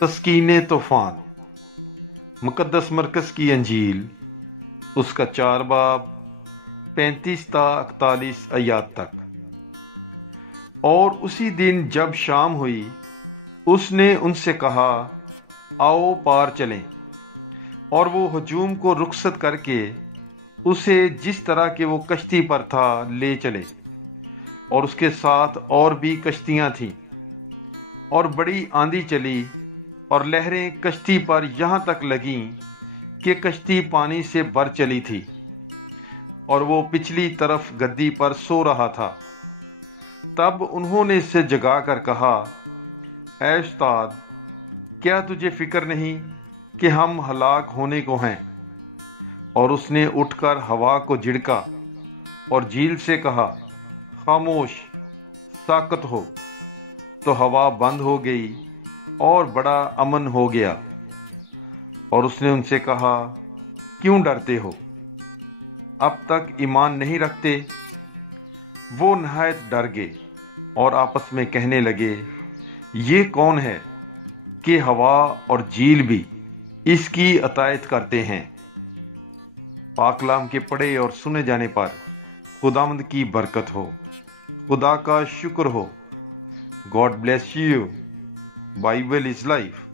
तस्कीन तूफ़ान मुक़द्दस मरकज़ की अंजील उसका 4 बाब 35 ता 41 आयात तक। और उसी दिन जब शाम हुई उसने उनसे कहा, आओ पार चलें। और वो हजूम को रुखसत करके उसे जिस तरह के वो कश्ती पर था ले चले। और उसके साथ और भी कश्तियां थीं और बड़ी आंधी चली और लहरें कश्ती पर यहाँ तक लगीं कि कश्ती पानी से भर चली थी और वो पिछली तरफ गद्दी पर सो रहा था। तब उन्होंने इससे जगा कर कहा, ऐ उस्ताद, क्या तुझे फिक्र नहीं कि हम हलाक होने को हैं? और उसने उठकर हवा को झिड़का और झील से कहा, खामोश, साकत हो। तो हवा बंद हो गई और बड़ा अमन हो गया। और उसने उनसे कहा, क्यों डरते हो? अब तक ईमान नहीं रखते? वो नहायत डर गए और आपस में कहने लगे, ये कौन है कि हवा और झील भी इसकी अतायत करते हैं? पाकलाम के पढ़े और सुने जाने पर खुदावंद की बरकत हो, खुदा का शुक्र हो। God bless you. Bible is life.